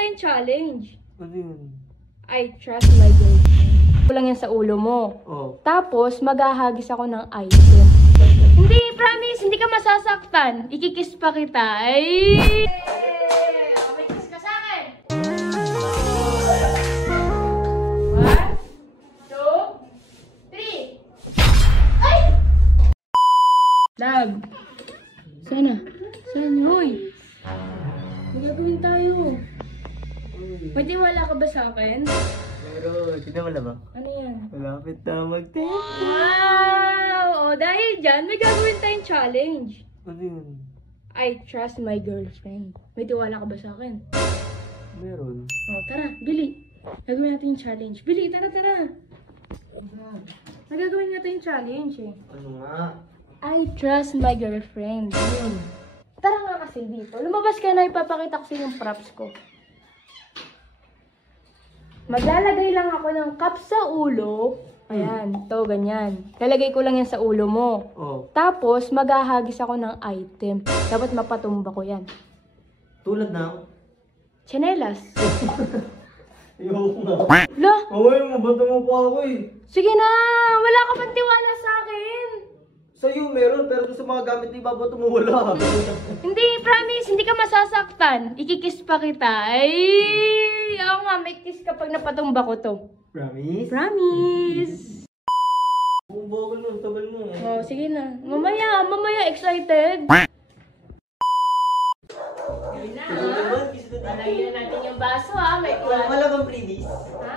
tayong challenge. Ano yun? I trust my girlfriend. Kulang yan sa ulo mo. Oh. Tapos, maghahagis ako ng item. Hindi, promise, hindi ka masasaktan. Ikikiss pa kita. Ay! May kiss ka sa akin. 1, 2, 3. Ay! Love. Sana. Sana, hoy. May gagawin tayo. May tiwala ka ba sa akin? Meron. Tignan mo na ba? Ano yan? Malapit na mag-10. Wow! O, dahil dyan, may gagawin tayong challenge. Ano yun? I trust my girlfriend. May tiwala ka ba sa akin? Meron. O, tara, bili. Gagawin natin yung challenge. Bili, tara, tara. Nagagawin natin yung challenge eh. Ano nga? I trust my girlfriend. Yun. Tara nga kasi dito. Lumabas ka na, ipapakita ko sa yung props ko. Maglalagay lang ako ng cup sa ulo. Ayan, to ganyan. Lalagay ko lang yan sa ulo mo. Oh. Tapos, maghahagis ako ng item. Dapat mapatumba ko yan. Tulad na? Tsinelas. Ayoko nga. La, Ay, mabata mo pa ako eh. sige na! Wala ka bang tiwala sa akin? Sa'yo meron, pero doon sa mga gamit ni Babato mo wala. Hindi, promise, hindi ka masasaktan. Ikikiss pa kita. Ay, oo nga, may kiss kapag napatumba ko to. Promise? Promise! Ang bagal mo, tagal mo. Oh, sige na. Mamaya, excited. Yun na, ha? Lalagyan na natin yung baso, ha? May tiwala. Wala bang freebies?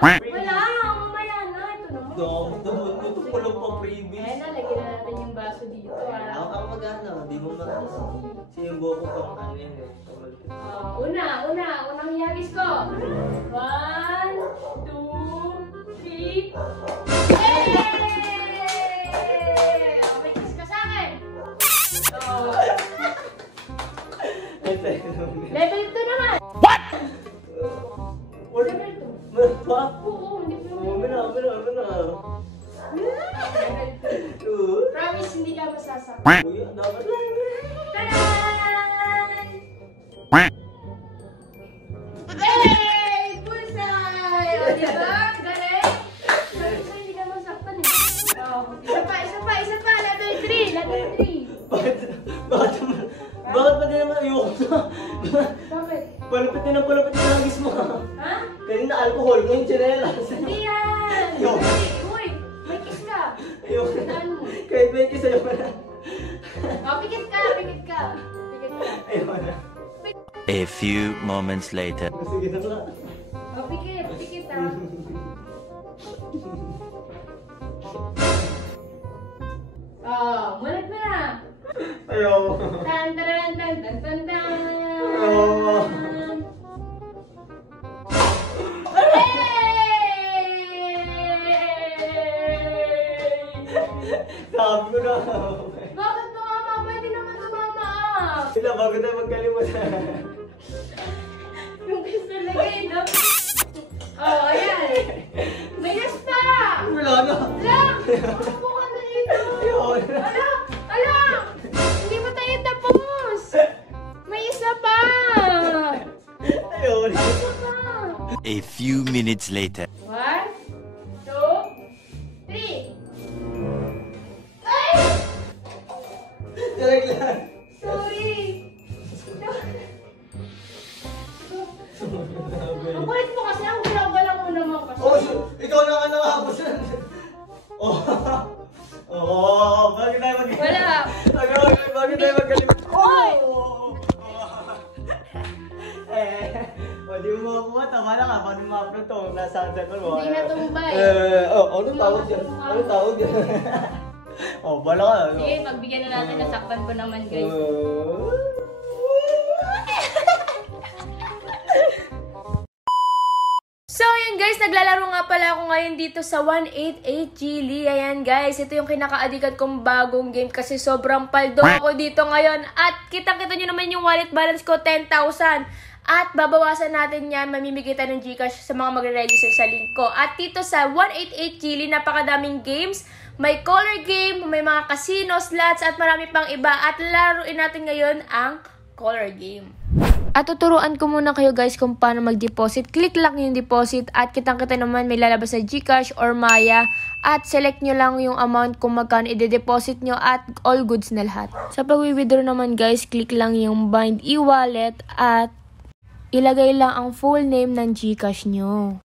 Ha? Wala, mamaya na. Ito naman. Dapat naman ito, walang pang freebies. Ayan na, lagyan na natin yung baso dito, ha? Ako kang mag-ano, di mo makakis. Siya yung buko pang ano yun eh. Unang hiyagis ko. 1, 2, 3. Hey! Oh, may kiss ka sa akin. Oh. Level 2 naman. What? Level 2. Meron pa? Oo, hindi pa. Ano na? Level 2. Promise, hindi ka masasaktan. Uy, dapat lang. Taran! Hey! Bullseye! O, diba? Galing? Promise, hindi ka masaktan eh. Oh, isa pa. Level 3. Level 3. Bakit pa din naman ayoko na? Bakit? Palapit na hagis mo. Ha? Kanina alcohol, ngayon tsinelas. Hindi yan! Ayoko. Uy, may kiss ka. Ayoko na. Saan mo? Kahit may kiss ayoko na. Oh, pikit ka. Ayoko na. A few moments later. Sige na nga. Oh, pikit ha. Oh, mulat mo na. Ayoko. Tan. Ayoko. Sabi ko na. Bakit tumama? Hindi naman tumama ah. Sila, bago tayo magkalimutan. Yung gusto lagay, no? Oh, ayan. Mayas pa! Wala na. Alam! Makapo ka na dito! Ayoko na. Alam! Hindi mo tayo tapos! May isa pa! Ayoko na. Isa pa! A few minutes later. 1, 2, 3. Ay! Direct lang. Sorry! Ang kulit mo kasi, ang galaw-galaw mo naman kasi. Oh, ikaw na nga nakahapos yan. Bakit tayo Wala. Bakit tayo magkalimutan? Oy! Di mo makakuha, tama na ka. Paano ma-upload to? Nasa cellphone mo. Hindi natumbay. Anong tawag dyan? Anong tawag dyan? Bala ka. Sige, pagbigyan na natin, nasakpan ko naman guys. So, yun guys, naglalaro nga pala ako ngayon dito sa 188 Chili. Ayan guys, ito yung kinaka-adikan kong bagong game kasi sobrang paldo ako dito ngayon. At kitang-kita nyo naman yung wallet balance ko, 10,000. At babawasan natin yan, mamimigay tayo ng Gcash sa mga magre-register sa link ko. At dito sa 188 Chili, napakadaming games. May color game, may mga casino, slots, at marami pang iba. At laruin natin ngayon ang color game. At tuturuan ko muna kayo guys kung paano mag-deposit. Click lang yung deposit at kitang-kita naman may lalabas sa GCash or Maya. At select nyo lang yung amount kung magkano i-deposit nyo at all goods na lahat. Sa pag-withdraw naman guys, click lang yung bind e-wallet at ilagay lang ang full name ng GCash nyo.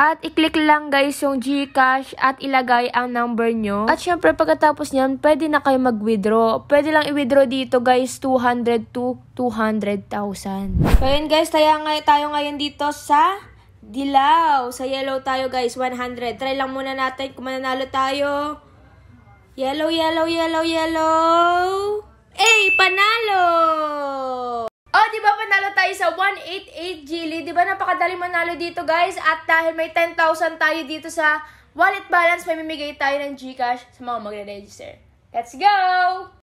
At i-click lang guys yung GCash at ilagay ang number nyo. At syempre pagkatapos nyan, pwede na kayo mag-withdraw. Pwede lang i-withdraw dito guys, 200 to 200,000. So yun guys, tayo ngayon dito sa Dilaw. Sa yellow tayo guys, 100. Try lang muna natin kung mananalo tayo. Yellow, yellow, yellow, yellow. Eh, panalo! Oh, di ba panalo tayo sa 188 Gili? Di ba napakadali manalo dito, guys? At dahil may 10,000 tayo dito sa wallet balance, may mimigay tayo ng GCash sa mga magre-register. Let's go!